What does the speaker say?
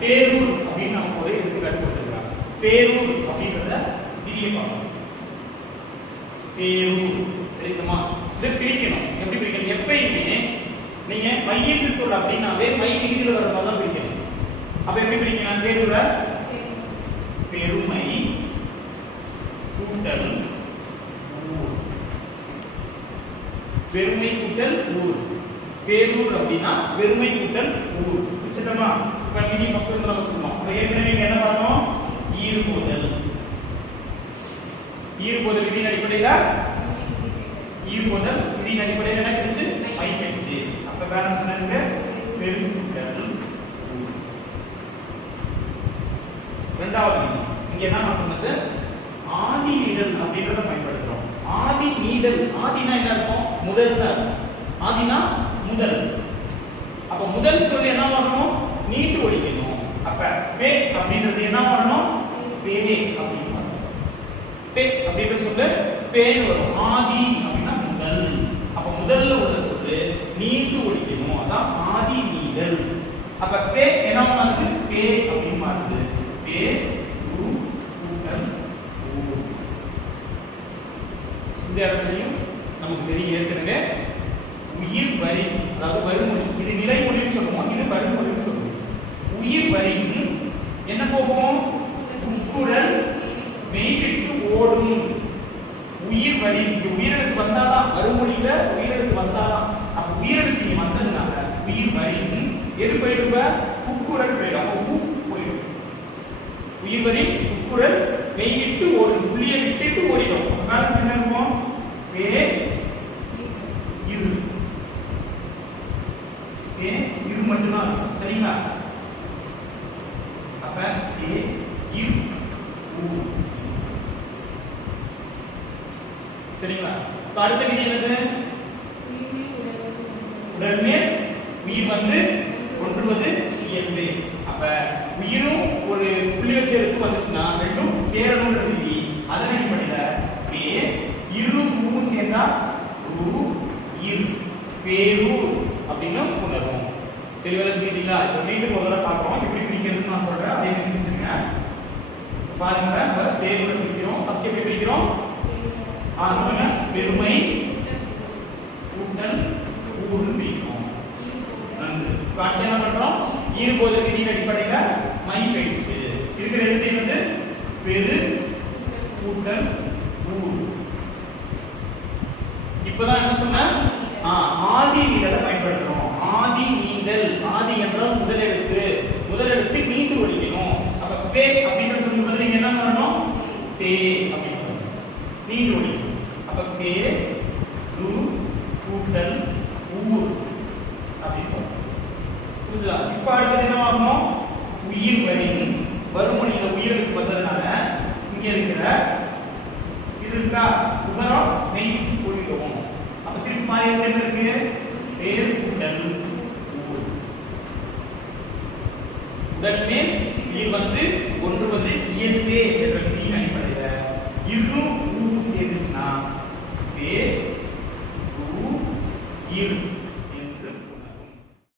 பேரூர் அப்படின்னு நமக்கு ஒரு எடுத்துக்காட்டு கொடுத்திருக்காங்க. பேரூர் அப்படிங்கறத விதியை பார்ப்போம். பேரூர் தெரியுமா? இதை பிரிக்கணும். எப்படி பிரிக்கணும்? எப்பயுமே நீங்க மையெட்டு சொல் அப்படின்னாவே மை விதியில வர மாதிரி தான் பிரிக்கணும். அப்ப எப்படி பிரிக்கலாம்? பேரூரை பெருமை கூட்டல் ஊர். பெருமை கூட்டல் ஊர். பேரூர் அப்படின்னா பெருமை கூட்டல் ஊர். புரிஞ்சுதமா? இப்ப விதி ஃபர்ஸ்ட் வந்து நம்ம சொல்றோம். அப்ப ஏற்கனவே நீங்க என்ன பார்த்தோம்? ஈறுபோதல். ஈறுபோதல் விதியின் அடிப்படையில ஈறுபோதல் விதியின் அடிப்படையில என்ன கிடைச்சு? மை கிடைச்சு. அப்ப பேலன்ஸ் என்னங்க? பெருமை கூட்டல் ஊர். இரண்டாவது இங்க என்ன நான் சொன்னது? ஆதி நீடல் அப்படின்றத பயன்படுத்துறோம். ஆதி நீடல். ஆதினா என்ன அர்த்தம்? முதல்னு அர்த்தம். ஆதினா முதல். அப்ப முதல் சொல் என்ன வரணும்? நீட்டு ஒலிக்கணும். அப்ப பே அப்படின்றது என்ன வரணும்? பே அப்படின்னு வரணும். பே அப்படின்ற சொல்லு பேன்னு வரும். ஆதி அப்படின்னா முதல். அப்ப முதல்ல உள்ள சொல்லு நீட்டு ஒலிக்கணும். அதான் ஆதி நீடல். அப்ப பே என்ன மாறுது? பே அப்படின்னு மாறுது. பே ஊ கூட்டல் ஊ. இந்த இடத்துலயும் நமக்கு தெரியும் ஏற்கனவே உயிர் வரி, அதாவது வருமொழி. இது நிலைமொழின்னு சொல்லுவோம், இது வருமொழின்னு சொல்லுவோம். உயிர் வரி என்ன போகும்? உட்குரல் மெய்விட்டு ஓடும். உயிர் வரி உயிரெழுத்து வந்தாதான் வருமொழியில உயிரெழுத்து வந்தாதான். அப்ப உயிரெழுத்து இங்க வந்ததுனால உயிர் வரி எது போயிடுவ? உட்குரல் போயிடும். அப்ப ஊ போயிடும். உயிர் வரி உட்குரல் மெய்விட்டு ஓடும். புள்ளியை விட்டுட்டு ஓடிடும். பேலன்ஸ் என்ன இருக்கும்? பே இரு. பே இரு மட்டும்தான். சரிங்களா? அப்ப பே இரு ஊ. சரிங்களா? இப்ப அடுத்த விதி என்னது? உடல்மேல் உயிர் வந்து ஒன்றுவது இயல்பு. அப்ப உயிரும் ஒரு புள்ளி வச்சு எடுத்து வந்துச்சுன்னா ரெண்டும் சேரணும்ன்ற விதி. அதன் அடிப்படையில பே இரு ஊ சேர்ந்தா ஊ இரு பேரூர் அப்படின்னு உணரும். தெளிவா தெரிஞ்சுக்கிட்டீங்களா? இப்ப மீண்டும் முதல்ல பார்க்கிறோம். எப்படி பிரிக்கிறதுன்னு நான் சொல்றேன். அதே மாதிரி பிரிச்சுங்க. பாருங்க, நம்ம பேரூரை பிரிக்கிறோம். ஃபர்ஸ்ட் எப்படி பிரிக்கிறோம்? சொல்லுங்க. பெருமை கூட்டல் ஊர்னு பிரிக்கிறோம். நன்று. இப்ப அடுத்து என்ன பண்றோம்? ஈறுபோதல் விதியின் அடிப்படையில மை போயிடுச்சு. இருக்கிற எழுத்து என்னது? பெரு கூட்டல் ஊர். இப்பதான் என்ன சொன்ன? ஆதி நீடலை பயன்படுத்துறோம். ஆதி நீடல். ஆதி என்றால் முதல் எழுத்து. முதல் எழுத்து நீண்டு ஒலிக்கணும். அப்ப பே அப்படின்ற சொல்லும் போது நீங்க என்ன பண்ணணும்? பே அப்படின்னு நீண்டு ஒலிக்கணும். அப்ப பே ரு கூட்டல் ஊர் அப்படின்னு. புரியுதா? இப்ப அடுத்து என்ன ஆகணும்? உயிர் வரி. வருமொழியில உயிரெழுத்து வந்ததுனால இங்க இருக்கிற இது இருக்கா? உகரம் மெய் ஒலிக்கவும். அப்ப திருப்பி மாறி என்ன இருக்கு? பேர் கூட்டல் ஊர். உடல்மேல் உயிர் வந்து ஒன்றுவது இயல்பே என்ற விதியின் அடிப்படையில இரு ஊ சேர்ந்துச்சுன்னா பே ஊ இரு